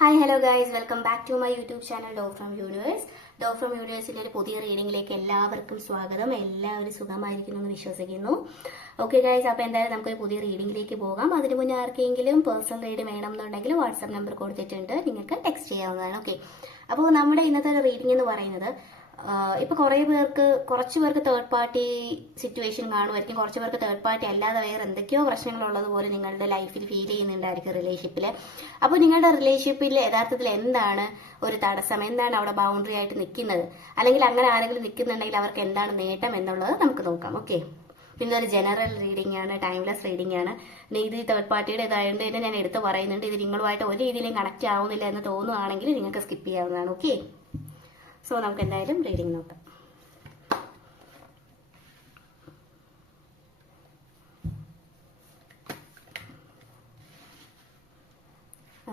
Hi hello guys, welcome back to my YouTube channel dough from universe. Dough from യൂണിവേഴ്സിന്റെ ഒരു പുതിയ റീഡിംഗിലേക്ക് എല്ലാവർക്കും സ്വാഗതം. എല്ലാവരും സുഖമായിരിക്കുന്നു എന്ന് വിശ്വസിക്കുന്നു. ഓക്കെ ഗൈസ്, അപ്പോൾ എന്തായാലും നമുക്കൊരു പുതിയ റീഡിംഗിലേക്ക് പോകാം. അതിന് മുന്നേ ആർക്കെങ്കിലും പേഴ്സണൽ റീഡ് വേണം എന്നുണ്ടെങ്കിൽ വാട്സാപ്പ് നമ്പർ കൊടുത്തിട്ടുണ്ട്, നിങ്ങൾക്ക് ടെക്സ്റ്റ് ചെയ്യാവുന്നതാണ്. ഓക്കെ, അപ്പോൾ നമ്മുടെ ഇന്നത്തെ ഒരു റീഡിംഗ് എന്ന് പറയുന്നത് ഇപ്പൊ കുറച്ച് പേർക്ക് തേർഡ് പാർട്ടി സിറ്റുവേഷൻ കാണുമായിരിക്കും. കുറച്ച് പേർക്ക് തേർഡ് പാർട്ടി അല്ലാതെ വേറെ എന്തൊക്കെയോ പ്രശ്നങ്ങളുള്ളത് പോലെ നിങ്ങളുടെ ലൈഫിൽ ഫീൽ ചെയ്യുന്നുണ്ടായിരിക്കും റിലേഷൻഷിപ്പിൽ. അപ്പോൾ നിങ്ങളുടെ റിലേഷൻഷിപ്പിൽ യഥാർത്ഥത്തിൽ എന്താണ് ഒരു തടസ്സം, എന്താണ് അവിടെ ബൗണ്ടറി ആയിട്ട് നിൽക്കുന്നത്, അല്ലെങ്കിൽ അങ്ങനെ ആരെങ്കിലും നിൽക്കുന്നുണ്ടെങ്കിൽ അവർക്ക് എന്താണ് നേട്ടം എന്നുള്ളത് നമുക്ക് നോക്കാം. ഓക്കെ, പിന്നെ ഒരു ജനറൽ റീഡിംഗ് ആണ്, ടൈംലെസ് റീഡിംഗ് ആണ്. ഇത് തേർഡ് പാർട്ടിയുടെ ഇതായതുകൊണ്ട് തന്നെ ഞാൻ എടുത്ത് പറയുന്നുണ്ട്. ഇത് നിങ്ങളുമായിട്ട് ഒരു രീതിയിലും കണക്ട് ആവുന്നില്ല എന്ന് തോന്നുകയാണെങ്കിൽ നിങ്ങൾക്ക് സ്കിപ്പ് ചെയ്യാവുന്നതാണ്. ഓക്കെ, സോ നമുക്ക് എന്തായാലും റീഡിംഗ് നോക്കാം.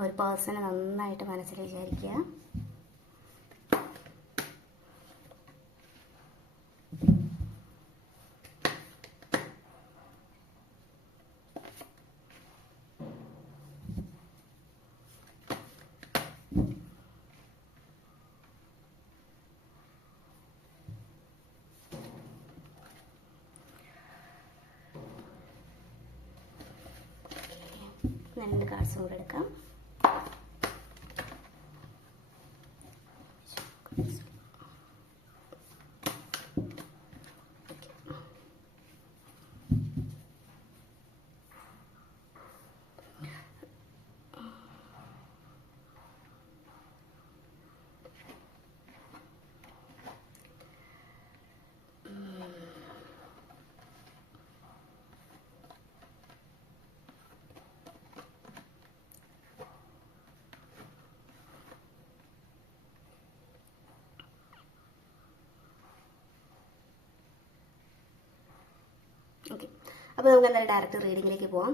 ഒരു പേഴ്സണെ നന്നായിട്ട് മനസ്സിൽ വിചാരിക്കുക. രണ്ട് കാർഡ്സും കൂടെ എടുക്കാം. ഓക്കെ, അപ്പോൾ നമുക്ക് എന്തായാലും ഡയറക്റ്റ് റീഡിങ്ങിലേക്ക് പോവാം.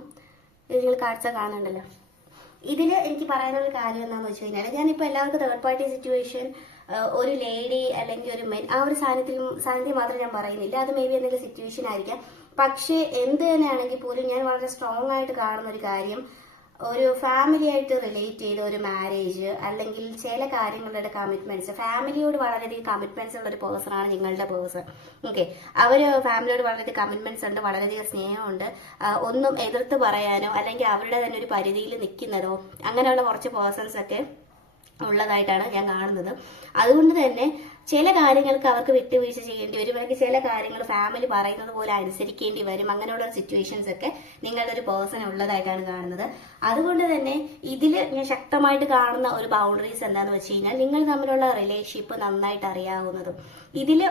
ഇത് നിങ്ങൾ കാഴ്ച കാണുന്നുണ്ടല്ലോ. ഇതിൽ എനിക്ക് പറയാനുള്ള കാര്യം എന്താണെന്ന് വെച്ച് കഴിഞ്ഞാൽ, ഞാനിപ്പോൾ എല്ലാവർക്കും തേർഡ് പാർട്ടി സിറ്റുവേഷൻ, ഒരു ലേഡി അല്ലെങ്കിൽ ഒരു മെൻ, ആ ഒരു സാന്നിധ്യം മാത്രം ഞാൻ പറയുന്നില്ല. അത് മേ ബി എന്തെങ്കിലും സിറ്റുവേഷൻ ആയിരിക്കാം. പക്ഷേ എന്ത് തന്നെയാണെങ്കിൽ പോലും ഞാൻ വളരെ സ്ട്രോങ് ആയിട്ട് കാണുന്ന ഒരു കാര്യം, ഒരു ഫാമിലി ആയിട്ട് റിലേറ്റ് ചെയ്ത ഒരു മാരേജ് അല്ലെങ്കിൽ ചില കാര്യങ്ങളുടെ കമ്മിറ്റ്മെന്റ്സ്, ഫാമിലിയോട് വളരെയധികം കമ്മിറ്റ്മെന്റ്സ് ഉള്ള ഒരു പേഴ്സണാണ് നിങ്ങളുടെ പേഴ്സൺ. ഓക്കെ, അവർ ഫാമിലിയോട് വളരെയധികം കമ്മിറ്റ്മെന്റ്സ് ഉണ്ട്, വളരെയധികം സ്നേഹമുണ്ട്. ഒന്നും എതിർത്ത് പറയാനോ അല്ലെങ്കിൽ അവരുടെ തന്നെ ഒരു പരിധിയിൽ നിൽക്കുന്നതോ അങ്ങനെയുള്ള കുറച്ച് പേഴ്സൺസ് ഒക്കെ ഉള്ളതായിട്ടാണ് ഞാൻ കാണുന്നത്. അതുകൊണ്ട് തന്നെ ചില കാര്യങ്ങൾക്ക് അവർക്ക് വിട്ടുവീഴ്ച ചെയ്യേണ്ടി വരും, അല്ലെങ്കിൽ ചില കാര്യങ്ങൾ ഫാമിലി പറയുന്നത് പോലെ അനുസരിക്കേണ്ടി വരും. അങ്ങനെയുള്ള സിറ്റുവേഷൻസ് ഒക്കെ നിങ്ങളുടെ ഒരു പേഴ്സൺ ഉള്ളതായിട്ടാണ് കാണുന്നത്. അതുകൊണ്ട് തന്നെ ഇതിൽ ഞാൻ ശക്തമായിട്ട് കാണുന്ന ഒരു ബൗണ്ടറീസ് എന്താണെന്ന് വെച്ച് കഴിഞ്ഞാൽ, നിങ്ങൾ തമ്മിലുള്ള റിലേഷൻഷിപ്പ് നന്നായിട്ട് അറിയാവുന്നതും, ഇതിൽ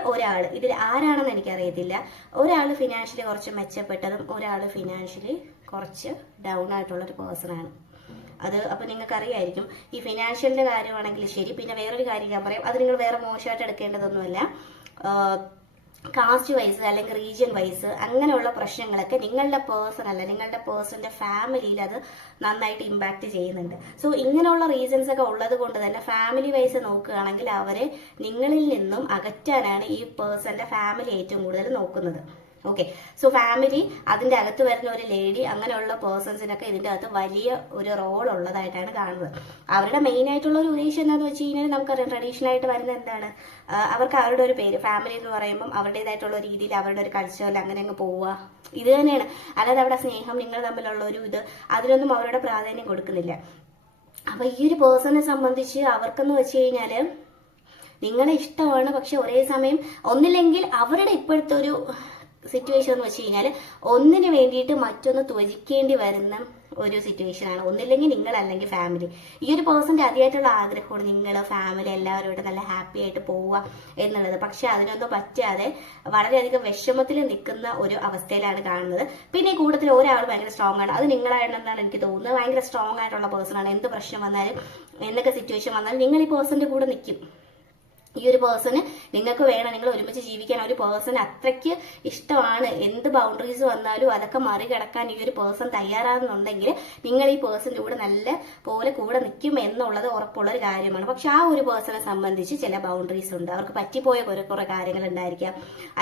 ആരാണെന്ന് എനിക്കറിയത്തില്ല. ഒരാൾ ഫിനാൻഷ്യലി കുറച്ച് മെച്ചപ്പെട്ടതും ഒരാൾ ഫിനാൻഷ്യലി കുറച്ച് ഡൗൺ ആയിട്ടുള്ളൊരു പേഴ്സണാണ്. അത് അപ്പോൾ നിങ്ങൾക്ക് അറിയായിരിക്കും. ഈ ഫിനാൻഷ്യലിന്റെ കാര്യമാണെങ്കിൽ ശരി. പിന്നെ വേറൊരു കാര്യം ഞാൻ പറയാം, അത് നിങ്ങൾ വേറെ മോശമായിട്ട് എടുക്കേണ്ടതൊന്നുമല്ല. കാസ്റ്റ് വൈസ് അല്ലെങ്കിൽ റീജിയൻ വൈസ് അങ്ങനെയുള്ള പ്രശ്നങ്ങളൊക്കെ നിങ്ങളുടെ നിങ്ങളുടെ പേഴ്സന്റെ ഫാമിലിയിൽ അത് നന്നായിട്ട് ഇമ്പാക്ട് ചെയ്യുന്നുണ്ട്. സോ ഇങ്ങനെയുള്ള റീസൺസ് ഒക്കെ ഉള്ളത് കൊണ്ട് തന്നെ ഫാമിലി വൈസ് നോക്കുകയാണെങ്കിൽ അവരെ നിങ്ങളിൽ നിന്നും അകറ്റാനാണ് ഈ പേഴ്സന്റെ ഫാമിലി ഏറ്റവും കൂടുതൽ നോക്കുന്നത്. ഓക്കെ, സോ ഫാമിലി, അതിന്റെ അകത്ത് വരുന്ന ഒരു ലേഡി, അങ്ങനെയുള്ള പേഴ്സൺസിനൊക്കെ ഇതിന്റെ അകത്ത് വലിയ ഒരു റോൾ ഉള്ളതായിട്ടാണ് കാണുന്നത്. അവരുടെ മെയിൻ ആയിട്ടുള്ള ഒരു ഉദ്ദേശം എന്താണെന്ന് വെച്ച് കഴിഞ്ഞാൽ, നമുക്കറിയാം ട്രഡീഷണൽ ആയിട്ട് വരുന്ന എന്താണ്, അവർക്ക് അവരുടെ ഒരു പേര്, ഫാമിലി എന്ന് പറയുമ്പോൾ അവരുടേതായിട്ടുള്ള രീതിയിൽ അവരുടെ ഒരു കൾച്ചറിൽ അങ്ങനെ അങ്ങ് പോവുക, ഇത് തന്നെയാണ്. അല്ലാതെ അവിടെ സ്നേഹം, നിങ്ങൾ തമ്മിലുള്ള ഒരു അതിനൊന്നും അവരുടെ പ്രാധാന്യം കൊടുക്കുന്നില്ല. അപ്പൊ ഈ ഒരു പേഴ്സണെ സംബന്ധിച്ച് അവർക്കെന്ന് വെച്ച് കഴിഞ്ഞാല് നിങ്ങളെ ഇഷ്ടമാണ്, പക്ഷെ ഒരേ സമയം ഒന്നില്ലെങ്കിൽ അവരുടെ ഇപ്പോഴത്തെ ഒരു സിറ്റുവേഷൻ എന്ന് വെച്ച് കഴിഞ്ഞാൽ ഒന്നിന് വേണ്ടിയിട്ട് മറ്റൊന്ന് ത്വജിക്കേണ്ടി വരുന്ന ഒരു സിറ്റുവേഷനാണ്. ഒന്നില്ലെങ്കിൽ നിങ്ങൾ അല്ലെങ്കിൽ ഫാമിലി. ഈ ഒരു പേഴ്സന്റെ അതിയായിട്ടുള്ള ആഗ്രഹമാണ് നിങ്ങൾ ഫാമിലി എല്ലാവരോടും നല്ല ഹാപ്പി ആയിട്ട് പോവുക എന്നുള്ളത്. പക്ഷെ അതിനൊന്നും പറ്റാതെ വളരെയധികം വിഷമത്തിൽ നിൽക്കുന്ന ഒരു അവസ്ഥയിലാണ് കാണുന്നത്. പിന്നെ ഈ കൂട്ടത്തിൽ ഒരാൾ ഭയങ്കര സ്ട്രോങ് ആണ്, അത് നിങ്ങളാണെന്നാണ് എനിക്ക് തോന്നുന്നത്. ഭയങ്കര സ്ട്രോങ് ആയിട്ടുള്ള പേഴ്സണാണ്. എന്ത് പ്രശ്നം വന്നാലും എന്തൊക്കെ സിറ്റുവേഷൻ വന്നാലും നിങ്ങൾ ഈ പേഴ്സന്റെ കൂടെ നിൽക്കും. ഈ ഒരു പേഴ്സണ് നിങ്ങൾക്ക് വേണം, നിങ്ങൾ ഒരുമിച്ച് ജീവിക്കാൻ ഒരു പേഴ്സൺ അത്രയ്ക്ക് ഇഷ്ടമാണ്. എന്ത് ബൗണ്ടറീസ് വന്നാലും അതൊക്കെ മറികടക്കാൻ ഈ ഒരു പേഴ്സൺ തയ്യാറാകുന്നുണ്ടെങ്കിൽ നിങ്ങൾ ഈ പേഴ്സന്റെ കൂടെ നല്ല പോലെ കൂടെ നിൽക്കും എന്നുള്ളത് ഉറപ്പുള്ള ഒരു കാര്യമാണ്. പക്ഷെ ആ ഒരു പേഴ്സണെ സംബന്ധിച്ച് ചില ബൗണ്ടറീസ് ഉണ്ട്, അവർക്ക് പറ്റിപ്പോയ കുറെ കാര്യങ്ങൾ ഉണ്ടായിരിക്കാം,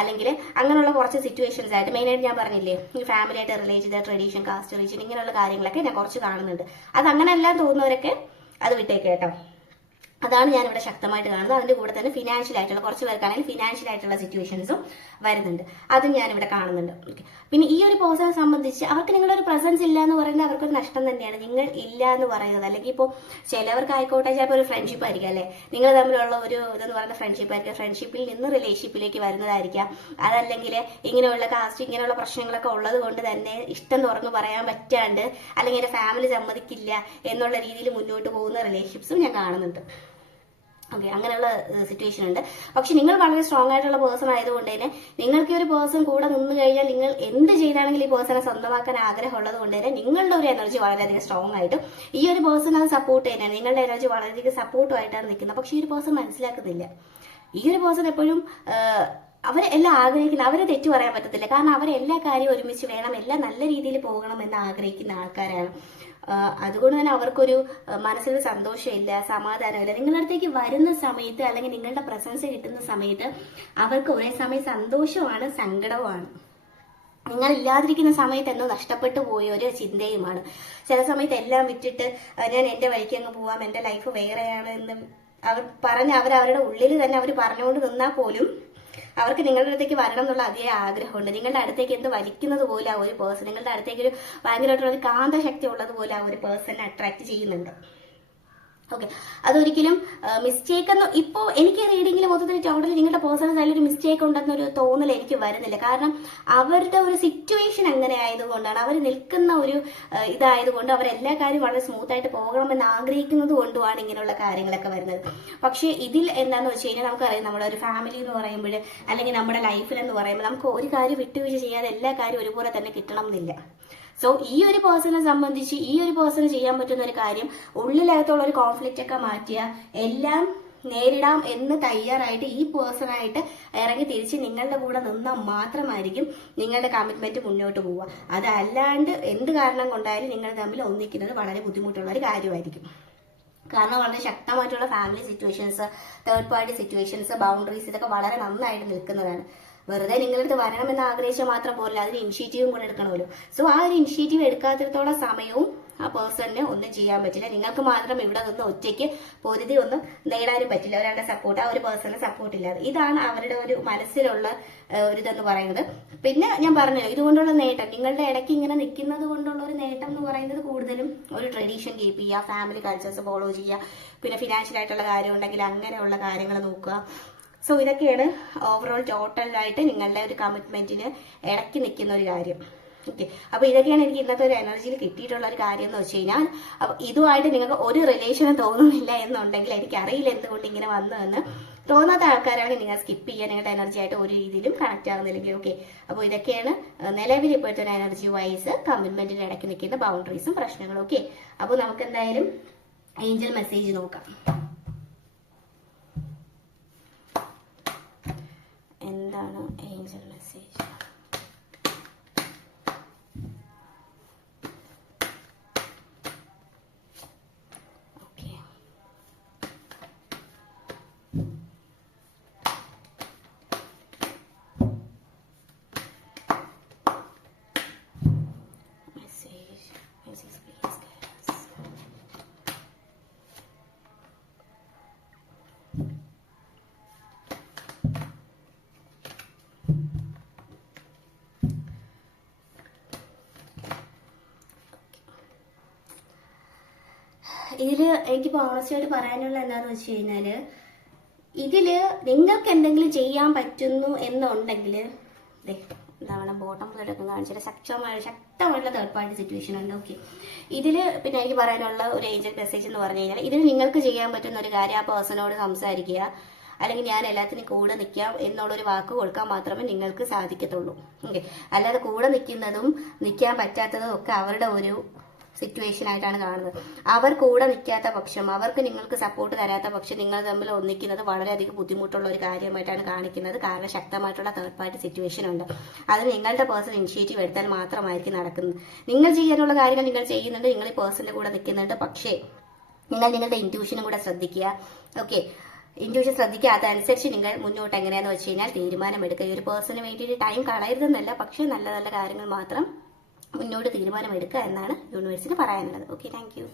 അല്ലെങ്കിൽ അങ്ങനെയുള്ള കുറച്ച് സിറ്റുവേഷൻസ് ആയിട്ട് മെയിനായിട്ട് ഞാൻ പറഞ്ഞില്ലേ, ഈ ഫാമിലി ആയിട്ട് റിലേറ്റ് ചെയ്ത ട്രഡീഷൻ, കാസ്റ്റ്, റീജിയൻ ഇങ്ങനെയുള്ള കാര്യങ്ങളൊക്കെ ഞാൻ കുറച്ച് കാണുന്നുണ്ട്. അത് അങ്ങനെയല്ല തോന്നുന്നവരൊക്കെ അത് വിട്ടേക്ക് കേട്ടോ. അതാണ് ഞാനിവിടെ ശക്തമായിട്ട് കാണുന്നത്. അതിന്റെ കൂടെ തന്നെ ഫിനാൻഷ്യൽ ആയിട്ടുള്ള, കുറച്ച് പേർക്കാണെങ്കിൽ ഫിനാൻഷ്യൽ ആയിട്ടുള്ള സിറ്റുവേഷൻസും വരുന്നുണ്ട്, അതും ഞാനിവിടെ കാണുന്നുണ്ട്. പിന്നെ ഈ ഒരു പേഴ്സണെ സംബന്ധിച്ച് അവർക്ക് നിങ്ങളുടെ ഒരു പ്രസൻസ് ഇല്ല എന്ന് പറയുന്നത് അവർക്കൊരു നഷ്ടം തന്നെയാണ്. നിങ്ങൾ ഇല്ല എന്ന് പറയുന്നത്, അല്ലെങ്കിൽ ഇപ്പോൾ ചിലവർക്കായിക്കോട്ടെ ചിലപ്പോൾ ഒരു ഫ്രണ്ട്ഷിപ്പ് ആയിരിക്കും അല്ലെ, നിങ്ങൾ തമ്മിലുള്ള ഒരു ഇതെന്ന് പറയുന്ന ഫ്രണ്ട്ഷിപ്പ് ആയിരിക്കും, ഫ്രണ്ട്ഷിപ്പിൽ നിന്ന് റിലേഷൻഷിപ്പിലേക്ക് വരുന്നതായിരിക്കാം. അതല്ലെങ്കിൽ ഇങ്ങനെയുള്ള കാസ്റ്റ് ഇങ്ങനെയുള്ള പ്രശ്നങ്ങളൊക്കെ ഉള്ളത് കൊണ്ട് തന്നെ ഇഷ്ടം തുറന്നു പറയാൻ പറ്റാണ്ട്, അല്ലെങ്കിൽ എൻ്റെ ഫാമിലി സമ്മതിക്കില്ല എന്നുള്ള രീതിയിൽ മുന്നോട്ട് പോകുന്ന റിലേഷൻഷിപ്സും ഞാൻ കാണുന്നുണ്ട്. ഓക്കെ, അങ്ങനെയുള്ള സിറ്റുവേഷൻ ഉണ്ട്. പക്ഷെ നിങ്ങൾ വളരെ സ്ട്രോങ് ആയിട്ടുള്ള പേഴ്സൺ ആയതുകൊണ്ട് തന്നെ നിങ്ങൾക്ക് ഒരു പേഴ്സൺ കൂടെ നിന്ന് കഴിഞ്ഞാൽ നിങ്ങൾ എന്ത് ചെയ്താണെങ്കിലും ഈ പേഴ്സണെ സ്വന്തമാക്കാൻ ആഗ്രഹമുള്ളത് കൊണ്ട് തന്നെ നിങ്ങളുടെ ഒരു എനർജി വളരെയധികം സ്ട്രോങ് ആയിട്ടും ഈ ഒരു പേഴ്സൺ അത് സപ്പോർട്ട് ചെയ്യാനാണ്, നിങ്ങളുടെ എനർജി വളരെയധികം സപ്പോർട്ടുമായിട്ടാണ് നിൽക്കുന്നത്. പക്ഷെ ഈ ഒരു പേഴ്സൺ മനസ്സിലാക്കുന്നില്ല. ഈ ഒരു പേഴ്സൺ എപ്പോഴും അവരെല്ലാം ആഗ്രഹിക്കുന്ന, അവരെ തെറ്റു പറയാൻ പറ്റത്തില്ല. കാരണം അവരെല്ലാ കാര്യവും ഒരുമിച്ച് വേണം, എല്ലാം നല്ല രീതിയിൽ പോകണം എന്ന് ആഗ്രഹിക്കുന്ന ആൾക്കാരാണ്. അതുകൊണ്ട് തന്നെ അവർക്കൊരു മനസ്സിൽ സന്തോഷമില്ല, സമാധാനമില്ല. നിങ്ങളുടെ അടുത്തേക്ക് വരുന്ന സമയത്ത് അല്ലെങ്കിൽ നിങ്ങളുടെ പ്രസൻസ് കിട്ടുന്ന സമയത്ത് അവർക്ക് ഒരേ സമയം സന്തോഷമാണ്, സങ്കടവുമാണ്. നിങ്ങൾ ഇല്ലാതിരിക്കുന്ന സമയത്ത് എന്തോ നഷ്ടപ്പെട്ടു പോയ ഒരു ചിന്തയുമാണ്. ചില സമയത്ത് എല്ലാം വിട്ടിട്ട് ഞാൻ എൻ്റെ വഴിക്ക് അങ്ങ് പോവാം, എൻ്റെ ലൈഫ് വേറെയാണ് എന്ന് അവരവരുടെ ഉള്ളിൽ തന്നെ അവർ പറഞ്ഞുകൊണ്ട് നിന്നാൽ പോലും അവർക്ക് നിങ്ങളുടെ അടുത്തേക്ക് വരണം എന്നുള്ള അതേ ആഗ്രഹമുണ്ട്. നിങ്ങളുടെ അടുത്തേക്ക് എന്ത് വലിക്കുന്നത് പോലെ ആ ഒരു പേഴ്സൺ, നിങ്ങളുടെ അടുത്തേക്ക് ഒരു ഭയങ്കരമായിട്ടുള്ള ഒരു കാന്തശക്തി ഉള്ളതുപോലെ ആ ഒരു പേഴ്സണെ അട്രാക്ട് ചെയ്യുന്നുണ്ട്. ഓക്കെ, അതൊരിക്കലും മിസ്റ്റേക്ക് എന്ന് ഇപ്പോൾ എനിക്ക് റീഡിങ്ങിൽ മൊത്തത്തിൽ ടോട്ടലി നിങ്ങളുടെ പേഴ്സണൽ സൈഡിൽ ഒരു മിസ്റ്റേക്ക് ഉണ്ടെന്നൊരു തോന്നൽ എനിക്ക് വരുന്നില്ല. കാരണം അവരുടെ ഒരു സിറ്റുവേഷൻ അങ്ങനെ ആയതുകൊണ്ടാണ്, അവർ നിൽക്കുന്ന ഒരു ഇതായതുകൊണ്ട് അവരെല്ലാ കാര്യം വളരെ സ്മൂത്ത് ആയിട്ട് പോകണമെന്ന് ആഗ്രഹിക്കുന്നത് കൊണ്ടുമാണ് ഇങ്ങനെയുള്ള കാര്യങ്ങളൊക്കെ വരുന്നത്. പക്ഷേ ഇതിൽ എന്താണെന്ന് വെച്ച് കഴിഞ്ഞാൽ നമുക്കറിയാം, നമ്മുടെ ഒരു ഫാമിലി എന്ന് പറയുമ്പോൾ അല്ലെങ്കിൽ നമ്മുടെ ലൈഫിൽ എന്ന് പറയുമ്പോൾ നമുക്ക് ഒരു കാര്യം വിട്ടുവീഴ്ച ചെയ്യാതെ എല്ലാ കാര്യവും ഒരുപോലെ തന്നെ കിട്ടണം എന്നില്ല. സോ ഈ ഒരു പേഴ്സണെ സംബന്ധിച്ച് ഈ ഒരു പേഴ്സണ് ചെയ്യാൻ പറ്റുന്ന ഒരു കാര്യം ഉള്ളിലകത്തുള്ള ഒരു കോൺഫ്ലിക്റ്റ് ഒക്കെ മാറ്റിയ എല്ലാം നേരിടാം എന്ന് തയ്യാറായിട്ട് ഈ പേഴ്സണായിട്ട് ഇറങ്ങി തിരിച്ച് നിങ്ങളുടെ കൂടെ നിന്നാൽ മാത്രമായിരിക്കും നിങ്ങളുടെ കമ്മിറ്റ്മെന്റ് മുന്നോട്ട് പോവുക. അതല്ലാണ്ട് എന്ത് കാരണം കൊണ്ടായാലും നിങ്ങൾ തമ്മിൽ ഒന്നിക്കുന്നത് വളരെ ബുദ്ധിമുട്ടുള്ള ഒരു കാര്യമായിരിക്കും. കാരണം വളരെ ശക്തമായിട്ടുള്ള family situations, third party situations, boundaries ഇതൊക്കെ വളരെ നന്നായിട്ട് നിൽക്കുന്നതാണ്. വെറുതെ നിങ്ങളുടെ അടുത്ത് വരണമെന്ന് ആഗ്രഹിച്ചാൽ മാത്രം പോരില്ല, അതിന് ഇനിഷ്യേറ്റീവും കൂടെ എടുക്കണമല്ലോ. സോ ആ ഒരു ഇനിഷ്യേറ്റീവ് എടുക്കാത്തിടത്തോളം സമയവും ആ പേഴ്സണിന് ഒന്നും ചെയ്യാൻ പറ്റില്ല. നിങ്ങൾക്ക് മാത്രം ഇവിടെ നിന്ന് ഒറ്റയ്ക്ക് പൊരുതി ഒന്നും നേടാനും പറ്റില്ല, ഒരാളുടെ സപ്പോർട്ട്, ആ ഒരു പേഴ്സണൽ സപ്പോർട്ട് ഇല്ലാതെ. ഇതാണ് അവരുടെ ഒരു മനസ്സിലുള്ള ഒരു ഇതെന്ന് പറയുന്നത്. പിന്നെ ഞാൻ പറഞ്ഞല്ലോ, ഇതുകൊണ്ടുള്ള നേട്ടം, നിങ്ങളുടെ ഇടയ്ക്ക് ഇങ്ങനെ നിൽക്കുന്നത് കൊണ്ടുള്ള ഒരു നേട്ടം എന്ന് പറയുന്നത് കൂടുതലും ഒരു ട്രഡീഷൻ കീപ്പ് ചെയ്യുക, ഫാമിലി കൾച്ചേഴ്സ് ഫോളോ ചെയ്യുക, പിന്നെ ഫിനാൻഷ്യൽ ആയിട്ടുള്ള കാര്യം ഉണ്ടെങ്കിൽ അങ്ങനെയുള്ള കാര്യങ്ങൾ നോക്കുക. സോ ഇതൊക്കെയാണ് ഓവറോൾ ടോട്ടലായിട്ട് നിങ്ങളുടെ ഒരു കമ്മിറ്റ്മെന്റിന് ഇടയ്ക്ക് നിൽക്കുന്ന ഒരു കാര്യം. ഓക്കെ, അപ്പൊ ഇതൊക്കെയാണ് എനിക്ക് ഇന്നത്തെ ഒരു എനർജിയിൽ കിട്ടിയിട്ടുള്ള ഒരു കാര്യം എന്ന് വെച്ച് കഴിഞ്ഞാൽ, അപ്പൊ ഇതുമായിട്ട് നിങ്ങൾക്ക് ഒരു റിലേഷനും തോന്നുന്നില്ല എന്നുണ്ടെങ്കിൽ എനിക്കറിയില്ല എന്തുകൊണ്ട് ഇങ്ങനെ വന്നതെന്ന്. തോന്നാത്ത ആൾക്കാരാണെങ്കിൽ നിങ്ങൾ സ്കിപ്പ് ചെയ്യുക, നിങ്ങളുടെ എനർജി ആയിട്ട് ഒരു രീതിയിലും കണക്ട് ആകുന്നില്ലെങ്കിൽ. ഓക്കെ, അപ്പോൾ ഇതൊക്കെയാണ് നിലവിൽ ഇപ്പോഴത്തെ ഒരു എനർജി വൈസ് കമ്മിറ്റ്മെന്റിന് ഇടയ്ക്ക് നിൽക്കുന്ന ബൗണ്ടറീസും പ്രശ്നങ്ങളും. ഓക്കെ, അപ്പോൾ നമുക്ക് എന്തായാലും ഏഞ്ചൽ മെസ്സേജ് നോക്കാം. എന്താണ് Angel message? Okay, message please guys. ഇതില് എനിക്കിപ്പോൾ ഓണസ്റ്റായിട്ട് പറയാനുള്ള എന്താണെന്ന് വെച്ച് കഴിഞ്ഞാൽ, ഇതില് നിങ്ങൾക്ക് എന്തെങ്കിലും ചെയ്യാൻ പറ്റുന്നു എന്നുണ്ടെങ്കിൽ എന്താണ് ബോട്ടം പ്ലേറ്റൊക്കെ കാണിച്ചിട്ട് ശക്തമായിട്ടുള്ള തേർഡ് പാർട്ടി സിറ്റുവേഷൻ ഉണ്ട്. ഓക്കെ, ഇതിൽ പിന്നെ എനിക്ക് പറയാനുള്ള ഒരു ഏഞ്ചൽ മെസ്സേജ് എന്ന് പറഞ്ഞു കഴിഞ്ഞാൽ, ഇതിൽ നിങ്ങൾക്ക് ചെയ്യാൻ പറ്റുന്ന ഒരു കാര്യം ആ പേഴ്സണോട് സംസാരിക്കുക, അല്ലെങ്കിൽ ഞാൻ എല്ലാത്തിനും കൂടെ നിൽക്കാം എന്നുള്ളൊരു വാക്ക് കൊടുക്കാൻ മാത്രമേ നിങ്ങൾക്ക് സാധിക്കത്തുള്ളൂ. ഓക്കെ, അല്ലാതെ കൂടെ നിൽക്കുന്നതും നിൽക്കാൻ പറ്റാത്തതും ഒക്കെ അവരുടെ ഒരു സിറ്റുവേഷൻ ആയിട്ടാണ് കാണുന്നത്. അവർ കൂടെ നിൽക്കാത്ത പക്ഷം, അവർക്ക് നിങ്ങൾക്ക് സപ്പോർട്ട് തരാത്ത പക്ഷം നിങ്ങൾ തമ്മിൽ ഒന്നിക്കുന്നത് വളരെയധികം ബുദ്ധിമുട്ടുള്ള ഒരു കാര്യമായിട്ടാണ് കാണിക്കുന്നത്. കാരണം ശക്തമായിട്ടുള്ള തേർഡ് പാർട്ടി സിറ്റുവേഷൻ ഉണ്ട്. അത് നിങ്ങളുടെ പേഴ്സണൽ ഇനിഷ്യേറ്റീവ് എടുത്താൽ മാത്രമായിരിക്കും നടക്കുന്നത്. നിങ്ങൾ ചെയ്യാനുള്ള കാര്യങ്ങൾ നിങ്ങൾ ചെയ്യുന്നുണ്ട്, നിങ്ങൾ ഈ പേഴ്സണിന്റെ കൂടെ നിൽക്കുന്നുണ്ട്. പക്ഷേ നിങ്ങൾ നിങ്ങളുടെ ഇൻറ്റ്യൂഷനും കൂടെ ശ്രദ്ധിക്കുക. ഓക്കെ, ഇൻറ്റ്യൂഷൻ ശ്രദ്ധിക്കുക. അതനുസരിച്ച് നിങ്ങൾ മുന്നോട്ട് എങ്ങനെയാന്ന് വെച്ച് കഴിഞ്ഞാൽ തീരുമാനമെടുക്കുക. ഈ ഒരു പേഴ്സണിന് വേണ്ടിയിട്ട് ടൈം കളയരുതെന്നല്ല, പക്ഷേ നല്ല നല്ല കാര്യങ്ങൾ മാത്രം മുന്നോട്ട് തീരുമാനമെടുക്കുക എന്നാണ് യൂണിവേഴ്സിന് പറയാനുള്ളത്. Okay, thank you.